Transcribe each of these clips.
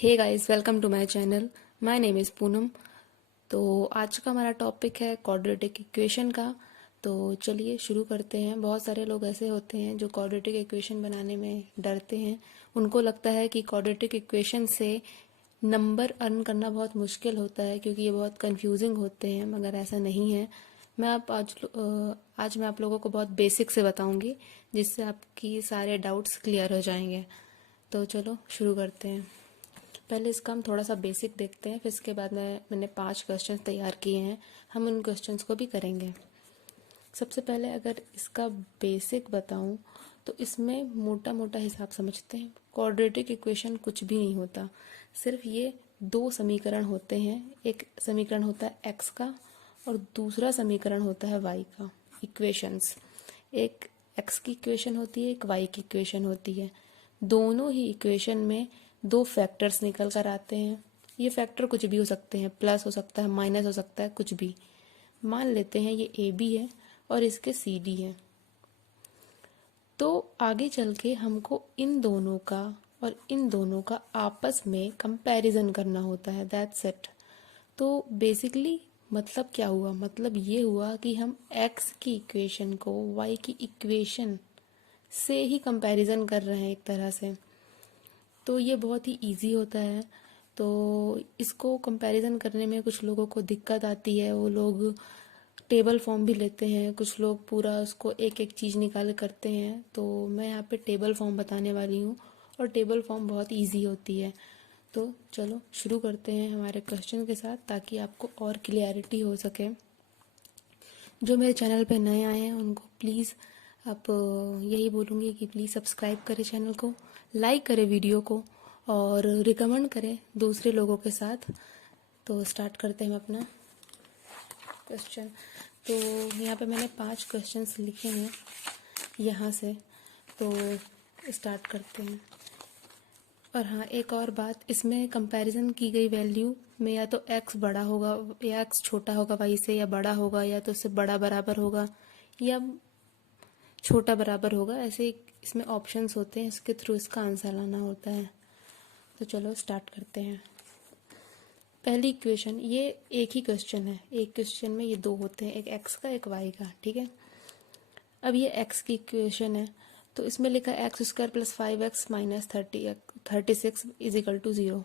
Hey guys, welcome to my channel. My name is Poonam. तो आज का हमारा टॉपिक है क्वाड्रेटिक इक्वेशन का। तो चलिए शुरू करते हैं। बहुत सारे लोग ऐसे होते हैं जो क्वाड्रेटिक इक्वेशन बनाने में डरते हैं। उनको लगता है कि क्वाड्रेटिक इक्वेशन से नंबर अर्न करना बहुत मुश्किल होता है क्योंकि ये बहुत कंफ्यूजिंग होते हैं, मगर ऐसा नहीं है। आज मैं आप लोगों को बहुत बेसिक से बताऊंगी जिससे आपकी सारे डाउट्स क्लियर हो जाएंगे। तो चलो शुरू करते हैं। पहले इसका हम थोड़ा सा बेसिक देखते हैं, फिर इसके बाद मैंने 5 क्वेश्चन तैयार किए हैं। हम उन क्वेश्चंस को भी करेंगे। सबसे पहले अगर इसका बेसिक बताऊं तो इसमें मोटा मोटा हिसाब समझते हैं। क्वाड्रेटिक इक्वेशन कुछ भी नहीं होता, सिर्फ ये दो समीकरण होते हैं। एक समीकरण होता है एक्स का और दूसरा समीकरण होता है वाई का। इक्वेशंस, एक एक्स की इक्वेशन होती है, एक वाई की इक्वेशन होती है। दोनों ही इक्वेशन में दो फैक्टर्स निकल कर आते हैं। ये फैक्टर कुछ भी हो सकते हैं, प्लस हो सकता है, माइनस हो सकता है, कुछ भी। मान लेते हैं ये ए बी है और इसके सी डी है। तो आगे चल के हमको इन दोनों का और इन दोनों का आपस में कंपैरिजन करना होता है। That's it. तो बेसिकली मतलब क्या हुआ? मतलब ये हुआ कि हम x की इक्वेशन को y की इक्वेशन से ही कंपैरिजन कर रहे हैं एक तरह से। तो ये बहुत ही इजी होता है। तो इसको कंपैरिजन करने में कुछ लोगों को दिक्कत आती है। वो लोग टेबल फॉर्म भी लेते हैं, कुछ लोग पूरा उसको एक एक चीज़ निकाल करते हैं। तो मैं यहाँ पे टेबल फॉर्म बताने वाली हूँ और टेबल फॉर्म बहुत इजी होती है। तो चलो शुरू करते हैं हमारे क्वेश्चन के साथ ताकि आपको और क्लियरिटी हो सके। जो मेरे चैनल पे नए आए हैं उनको प्लीज़ आप यही बोलूँगी कि प्लीज़ सब्सक्राइब करें चैनल को, लाइक करें वीडियो को और रिकमेंड करें दूसरे लोगों के साथ। तो स्टार्ट करते हैं हम अपना क्वेश्चन। तो यहाँ पे मैंने 5 क्वेश्चंस लिखे हैं यहाँ से। तो स्टार्ट करते हैं। और हाँ, एक और बात, इसमें कंपैरिजन की गई वैल्यू में या तो x बड़ा होगा या x छोटा होगा y से, या बड़ा होगा या तो उससे बड़ा बराबर होगा या छोटा बराबर होगा। ऐसे इसमें ऑप्शंस होते हैं, इसके थ्रू इसका आंसर लाना होता है। तो चलो स्टार्ट करते हैं। पहली इक्वेशन, ये एक ही क्वेश्चन है। एक क्वेश्चन में ये दो होते हैं, एक x का एक y का, ठीक है। अब ये x की इक्वेशन है तो इसमें लिखा है x square plus 5x minus 36 is equal to 0।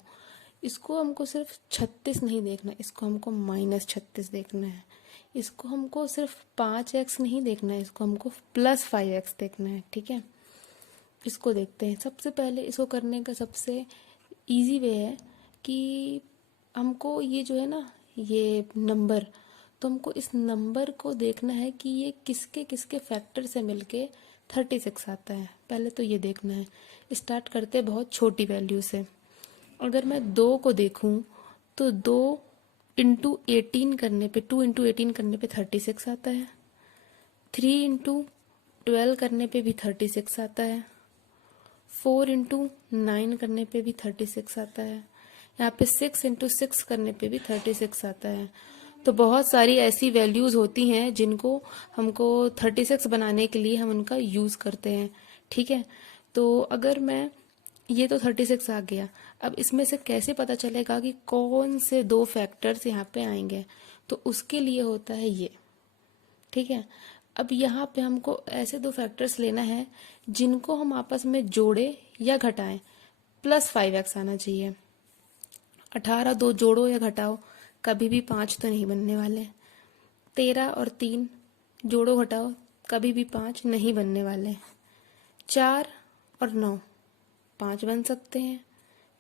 इसको हमको सिर्फ 36 नहीं देखना, इसको हमको -36 देखना है। इसको हमको सिर्फ 5x नहीं देखना है, इसको हमको प्लस 5x देखना है, ठीक है। इसको देखते हैं। सबसे पहले इसको करने का सबसे इजी वे है कि हमको ये जो है ना, ये नंबर, तो हमको इस नंबर को देखना है कि ये किसके किसके फैक्टर से मिलके 36 आता है। पहले तो ये देखना है। स्टार्ट करते हैं बहुत छोटी वैल्यू से। अगर मैं 2 को देखूं तो 2 इंटू 18 करने पे, 2 इंटू 18 करने पे 36 आता है। 3 इंटू 12 करने पे भी 36 आता है। 4 इंटू 9 करने पे भी 36 आता है। यहाँ पे 6 इंटू 6 करने पे भी 36 आता है। तो बहुत सारी ऐसी वैल्यूज होती हैं जिनको हमको 36 बनाने के लिए हम उनका यूज करते हैं, ठीक है। तो अगर मैं, ये तो 36 आ गया। अब इसमें से कैसे पता चलेगा कि कौन से दो फैक्टर्स यहाँ पे आएंगे? तो उसके लिए होता है ये, ठीक है। अब यहाँ पे हमको ऐसे दो फैक्टर्स लेना है जिनको हम आपस में जोड़े या घटाएं। प्लस 5x आना चाहिए। 18 दो जोड़ो या घटाओ, कभी भी 5 तो नहीं बनने वाले। 13 और 3 जोड़ो घटाओ, कभी भी 5 नहीं बनने वाले। 4 और 9 5 बन सकते हैं,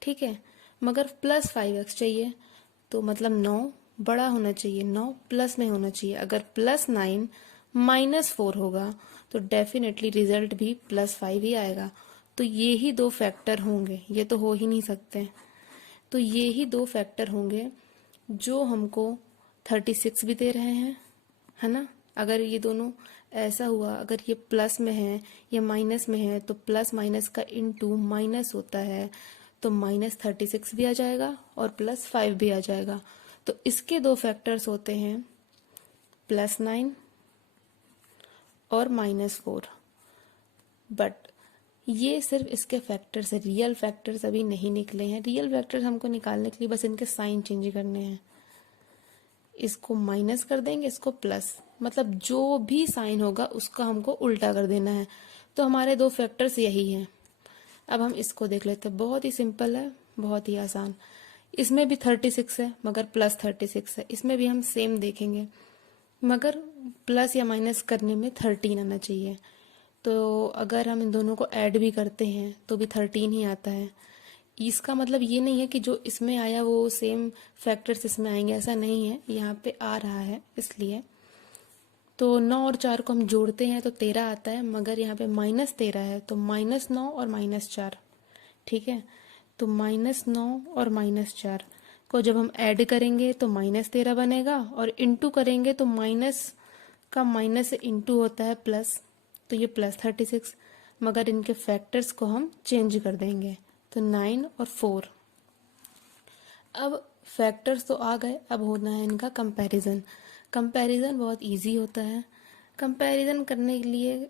ठीक है। मगर प्लस 5x चाहिए, तो मतलब 9 बड़ा होना चाहिए, 9 प्लस में होना चाहिए। अगर प्लस 9 -4 होगा तो डेफिनेटली रिजल्ट भी +5 ही आएगा। तो ये ही दो फैक्टर होंगे, ये तो हो ही नहीं सकते। तो ये ही दो फैक्टर होंगे जो हमको 36 भी दे रहे हैं, है ना। अगर ये दोनों ऐसा हुआ, अगर ये प्लस में है या माइनस में है, तो प्लस माइनस का इनटू माइनस होता है, तो -36 भी आ जाएगा और +5 भी आ जाएगा। तो इसके दो फैक्टर्स होते हैं +9 और -4। बट ये सिर्फ इसके फैक्टर्स है, रियल फैक्टर्स अभी नहीं निकले हैं। रियल फैक्टर्स हमको निकालने के लिए बस इनके साइन चेंज करने हैं। इसको माइनस कर देंगे, इसको प्लस, मतलब जो भी साइन होगा उसका हमको उल्टा कर देना है। तो हमारे दो फैक्टर्स यही हैं। अब हम इसको देख लेते हैं, बहुत ही सिंपल है, बहुत ही आसान। इसमें भी 36 है मगर प्लस 36 है, इसमें भी हम सेम देखेंगे मगर प्लस या माइनस करने में 13 आना चाहिए। तो अगर हम इन दोनों को ऐड भी करते हैं तो भी 13 ही आता है। इसका मतलब ये नहीं है कि जो इसमें आया वो सेम फैक्टर्स इसमें आएंगे, ऐसा नहीं है, यहाँ पे आ रहा है इसलिए। तो 9 और 4 को हम जोड़ते हैं तो 13 आता है, मगर यहाँ पे -13 है तो -9 और -4, ठीक है। तो -9 और -4 को जब हम ऐड करेंगे तो -13 बनेगा, और इंटू करेंगे तो माइनस का माइनस से इंटू होता है प्लस, तो ये +36, मगर इनके फैक्टर्स को हम चेंज कर देंगे तो 9 और 4। अब फैक्टर्स तो आ गए, अब होना है इनका कंपैरिजन। कंपैरिजन बहुत इजी होता है। कंपैरिजन करने के लिए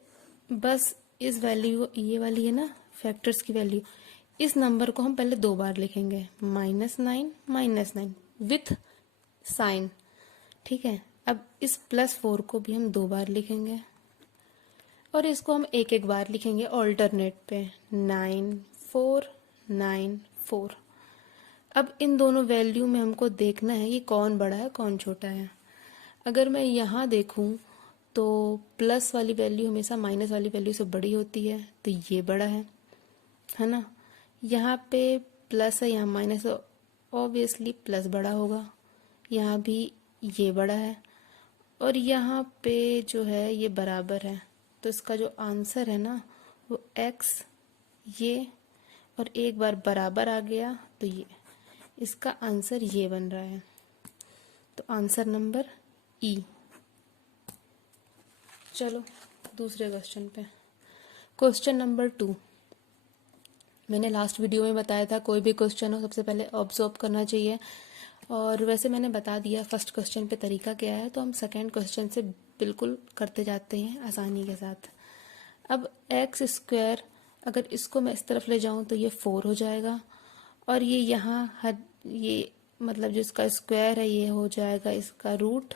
बस इस वैल्यू, ये वाली है ना फैक्टर्स की वैल्यू, इस नंबर को हम पहले 2 बार लिखेंगे, -9 विथ साइन, ठीक है। अब इस +4 को भी हम 2 बार लिखेंगे और इसको हम एक एक बार लिखेंगे ऑल्टरनेट पे, 9 4 9 4। अब इन दोनों वैल्यू में हमको देखना है कि कौन बड़ा है कौन छोटा है। अगर मैं यहाँ देखूँ तो प्लस वाली वैल्यू हमेशा माइनस वाली वैल्यू से बड़ी होती है, तो ये बड़ा है ना। यहाँ पे प्लस है, यहाँ माइनस है, ऑब्वियसली प्लस बड़ा होगा। यहाँ भी ये बड़ा है, और यहाँ पे जो है ये बराबर है, तो इसका जो आंसर है ना वो x, ये और एक बार बराबर आ गया तो ये, इसका आंसर ये बन रहा है। तो आंसर नंबर ई। चलो दूसरे क्वेश्चन पे, क्वेश्चन नंबर 2। मैंने लास्ट वीडियो में बताया था कोई भी क्वेश्चन हो सबसे पहले ऑब्जर्व करना चाहिए, और वैसे मैंने बता दिया फर्स्ट क्वेश्चन पे तरीका क्या है, तो हम सेकंड क्वेश्चन से बिल्कुल करते जाते हैं आसानी के साथ। अब x², अगर इसको मैं इस तरफ ले जाऊं तो ये 4 हो जाएगा, और ये यहाँ हर, ये मतलब जो इसका स्क्वायर है ये हो जाएगा इसका रूट,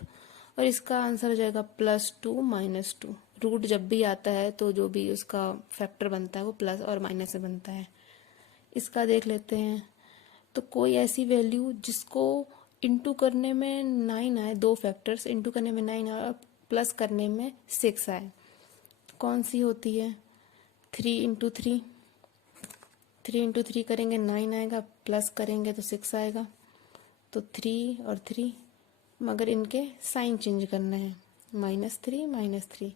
और इसका आंसर हो जाएगा +2 -2। रूट जब भी आता है तो जो भी उसका फैक्टर बनता है वो प्लस और माइनस से बनता है। इसका देख लेते हैं, तो कोई ऐसी वैल्यू जिसको इंटू करने में 9 आए, दो फैक्टर्स इंटू करने में 9 आए और प्लस करने में 6 आए, कौन सी होती है? 3 × 3, 3 × 3 करेंगे 9 आएगा, प्लस करेंगे तो 6 आएगा, तो 3 और 3, मगर इनके साइन चेंज करना है, -3 -3।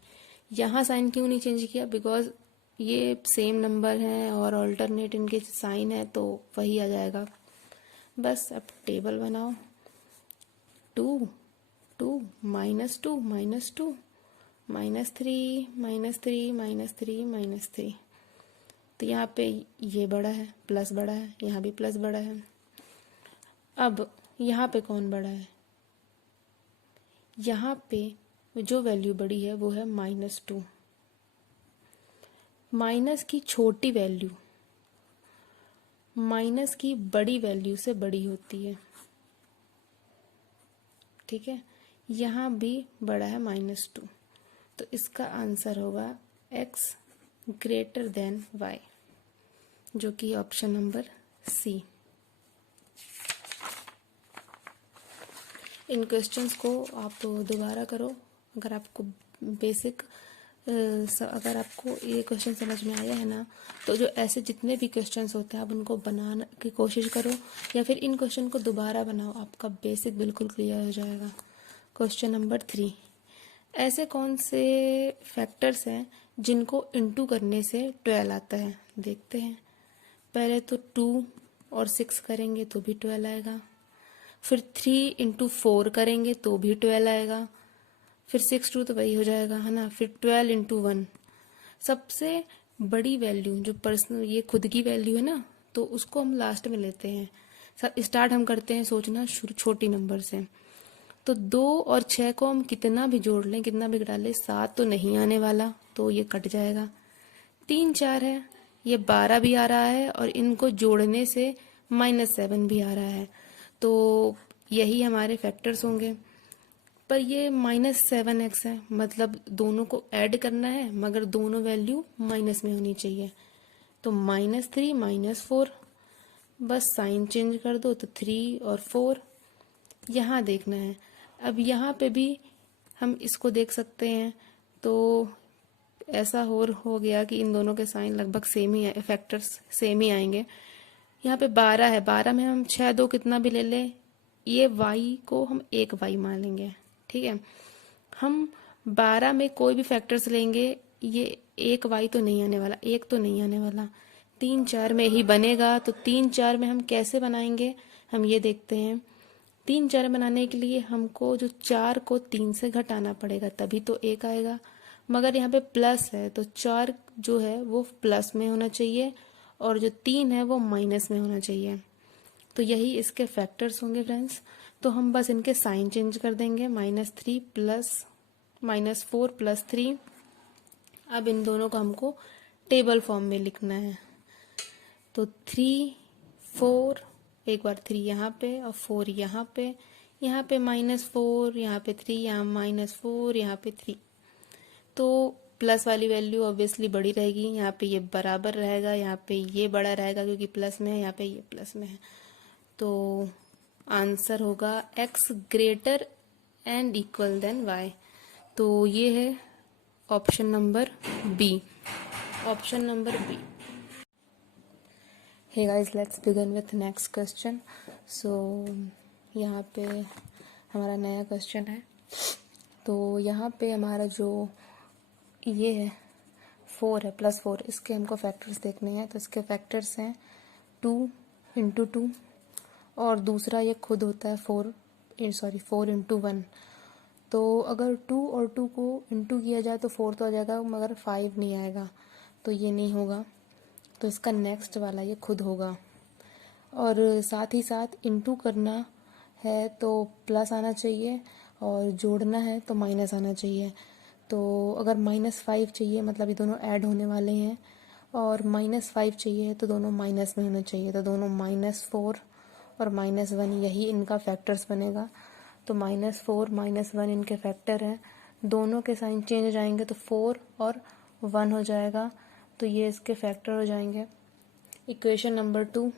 यहाँ साइन क्यों नहीं चेंज किया? बिकॉज ये सेम नंबर हैं और ऑल्टरनेट इनके साइन है तो वही आ जाएगा। बस अब टेबल बनाओ, 2 2 -2 -2 -3 -3 -3 -3, तो यहाँ पे ये बड़ा है, प्लस बड़ा है, यहाँ भी प्लस बड़ा है। अब यहाँ पे कौन बड़ा है? यहाँ पे जो वैल्यू बड़ी है वो है -2। माइनस की छोटी वैल्यू माइनस की बड़ी वैल्यू से बड़ी होती है, ठीक है। यहाँ भी बड़ा है -2, तो इसका आंसर होगा x > y, जो कि ऑप्शन नंबर सी। इन क्वेश्चंस को आप दोबारा करो, अगर आपको बेसिक अगर आपको ये क्वेश्चन समझ में आया है ना, तो जो ऐसे जितने भी क्वेश्चंस होते हैं आप उनको बनाने की कोशिश करो, या फिर इन क्वेश्चन को दोबारा बनाओ, आपका बेसिक बिल्कुल क्लियर हो जाएगा। क्वेश्चन नंबर 3, ऐसे कौन से फैक्टर्स हैं जिनको इंटू करने से 12 आता है? देखते हैं। पहले तो 2 और 6 करेंगे तो भी 12 आएगा, फिर 3 × 4 करेंगे तो भी 12 आएगा, फिर 6 2 तो वही हो जाएगा, है ना। फिर 12 × 1, सबसे बड़ी वैल्यू जो पर्सनल ये खुद की वैल्यू है ना, तो उसको हम लास्ट में लेते हैं। स्टार्ट हम करते हैं सोचना छोटी नंबर से। तो 2 और 6 को हम कितना भी जोड़ लें, कितना भी घटा लें, 7 तो नहीं आने वाला, तो ये कट जाएगा। 3 4 है, ये 12 भी आ रहा है और इनको जोड़ने से -7 भी आ रहा है। तो यही हमारे फैक्टर्स होंगे। पर ये -7x है, मतलब दोनों को ऐड करना है मगर दोनों वैल्यू माइनस में होनी चाहिए। तो -3 -4, बस साइन चेंज कर दो तो 3 और 4 यहाँ देखना है। अब यहाँ पे भी हम इसको देख सकते हैं। तो ऐसा हो गया कि इन दोनों के साइन लगभग सेम ही, फैक्टर्स सेम ही आएंगे। यहाँ पे 12 है, 12 में हम 6 2 कितना भी ले लें, ये y को हम एक y मान लेंगे। ठीक है, हम 12 में कोई भी फैक्टर्स लेंगे, ये एक y तो नहीं आने वाला, एक तो नहीं आने वाला, 3 4 में ही बनेगा। तो 3 4 में हम कैसे बनाएंगे, हम ये देखते हैं। 3 4 बनाने के लिए हमको जो 4 को 3 से घटाना पड़ेगा, तभी तो एक आएगा। मगर यहाँ पे प्लस है तो 4 जो है वो प्लस में होना चाहिए और जो 3 है वो माइनस में होना चाहिए। तो यही इसके फैक्टर्स होंगे फ्रेंड्स। तो हम बस इनके साइन चेंज कर देंगे, -3 प्लस -4 प्लस 3। अब इन दोनों को हमको टेबल फॉर्म में लिखना है। तो 3 4, एक बार 3 यहाँ पे और 4 यहाँ पे, -4, यहाँ पे 3, यहाँ -4, यहाँ पे 3। तो प्लस वाली वैल्यू ऑब्वियसली बड़ी रहेगी, यहाँ पे ये बराबर रहेगा, यहाँ पे ये बड़ा रहेगा क्योंकि प्लस में है, यहाँ पे ये प्लस में है। तो आंसर होगा x greater and equal then y। तो ये है option number B, option number B. Hey guys, let's begin with next question. So यहाँ पे हमारा नया क्वेश्चन है। तो यहाँ पे हमारा जो ये है 4 है, +4, इसके हमको फैक्टर्स देखने हैं। तो इसके फैक्टर्स हैं 2 × 2 और दूसरा ये खुद होता है 4 × 1। तो अगर 2 और 2 को इंटू किया जाए तो 4 तो आ जाएगा मगर 5 नहीं आएगा, तो ये नहीं होगा। तो इसका नेक्स्ट वाला ये खुद होगा। और साथ ही साथ इंटू करना है तो प्लस आना चाहिए और जोड़ना है तो माइनस आना चाहिए। तो अगर -5 चाहिए मतलब ये दोनों ऐड होने वाले हैं, और -5 चाहिए तो दोनों माइनस में होने चाहिए। तो दोनों -4 और -1 यही इनका फैक्टर्स बनेगा। तो -4 -1 इनके फैक्टर हैं। दोनों के साइन चेंज हो जाएंगे तो 4 और 1 हो जाएगा। तो ये इसके फैक्टर हो जाएंगे। Equation number 2,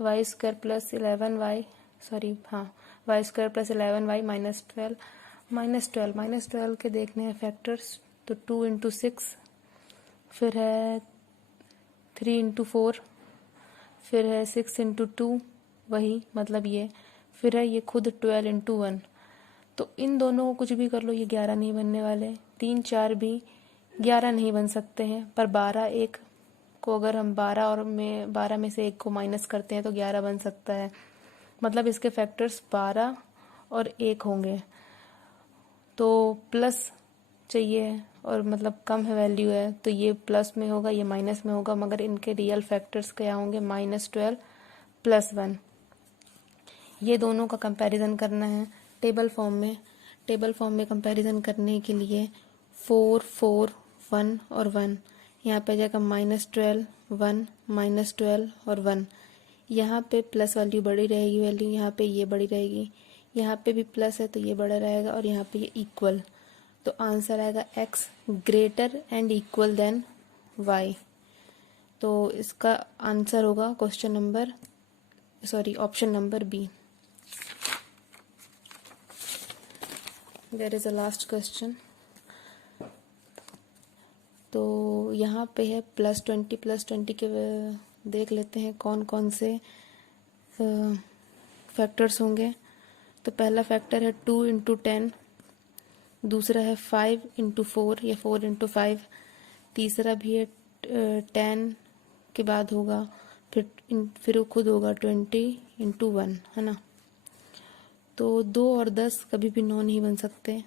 y² + 11y, y² + 11y -12 के देखने हैं फैक्टर्स। तो 2 × 6, फिर है 3 × 4, फिर है 6 × 2, वही मतलब ये, फिर है ये खुद 12 × 1। तो इन दोनों को कुछ भी कर लो, ये 11 नहीं बनने वाले। 3 4 भी 11 नहीं बन सकते हैं, पर 12 1 को अगर हम 12 में से 1 को माइनस करते हैं तो 11 बन सकता है। मतलब इसके फैक्टर्स 12 और 1 होंगे। तो प्लस चाहिए और मतलब कम है वैल्यू है, तो ये प्लस में होगा, ये माइनस में होगा। मगर इनके रियल फैक्टर्स क्या होंगे, -12 + 1। ये दोनों का कंपैरिजन करना है टेबल फॉर्म में। टेबल फॉर्म में कंपैरिजन करने के लिए 4 4 1 और 1, यहाँ पे जाएगा -12 1 -12 और 1। यहाँ पे प्लस वैल्यू बड़ी रहेगी, वैल्यू यहाँ पे ये बड़ी रहेगी, यहाँ पे भी प्लस है तो ये बड़ा रहेगा, और यहाँ पे ये इक्वल। तो आंसर आएगा x greater and equal then y। तो इसका आंसर होगा option number B. There is a last question. तो यहाँ पे है +20 के देख लेते हैं कौन कौन से फैक्टर्स होंगे। तो पहला फैक्टर है 2 × 10, दूसरा है 5 × 4 या 4 × 5, तीसरा भी है 10 के बाद होगा, फिर वो खुद होगा 20 × 1, है ना। तो 2 और 10 कभी भी 9 नहीं बन सकते,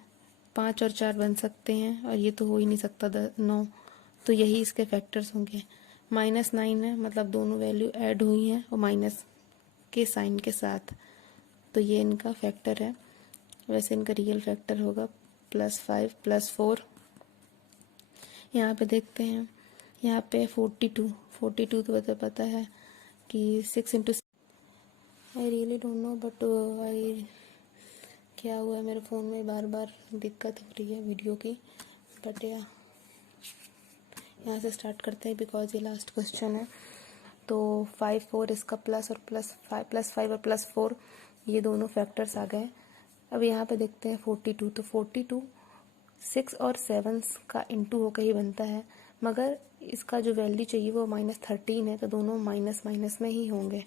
5 और 4 बन सकते हैं, और ये तो हो ही नहीं सकता 9। तो यही इसके फैक्टर्स होंगे। -9 है, मतलब दोनों वैल्यू ऐड हुई हैं और माइनस के साइन के साथ, तो ये इनका फैक्टर है। वैसे इनका रियल फैक्टर होगा +5 + 4। यहाँ पे देखते हैं, यहाँ पे 42 42 तो पता है कि 6 into, I really don't know but I क्या हुआ है मेरे फ़ोन में, बार बार दिक्कत हो रही है वीडियो की। बट यहाँ से स्टार्ट करते हैं बिकॉज ये लास्ट क्वेश्चन है। तो 5 4 इसका प्लस और +5 और +4 ये दोनों फैक्टर्स आ गए। अब यहाँ पे देखते हैं 42, तो 42 6 और 7 का इंटू होकर ही बनता है, मगर इसका जो वैल्यू चाहिए वो -13 है, तो दोनों माइनस माइनस में ही होंगे।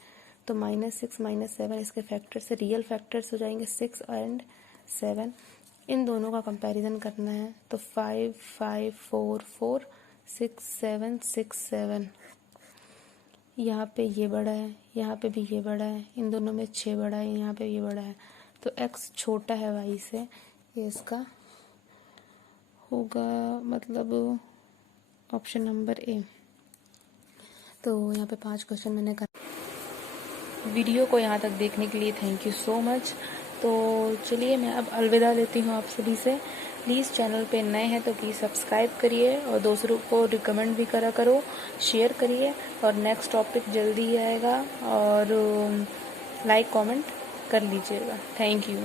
तो -6 -7 इसके फैक्टर से रियल फैक्टर्स हो जाएंगे 6 एंड 7। इन दोनों का कंपैरिजन करना है, तो 5 5 4 4 6 7 6 7। यहाँ पे ये बड़ा है, यहाँ पे भी ये बड़ा है, इन दोनों में 6 बड़ा है, यहाँ पे ये बड़ा है। तो x छोटा है y से, ये इसका होगा मतलब ऑप्शन नंबर ए। तो यहाँ पे 5 क्वेश्चन मैंने कर। वीडियो को यहाँ तक देखने के लिए थैंक यू सो मच। तो चलिए मैं अब अलविदा लेती हूँ आप सभी से। प्लीज़ चैनल पे नए हैं तो प्लीज़ सब्सक्राइब करिए और दूसरों को रिकमेंड भी करा करो, शेयर करिए। और नेक्स्ट टॉपिक जल्दी ही आएगा और लाइक कमेंट कर लीजिएगा। Thank you.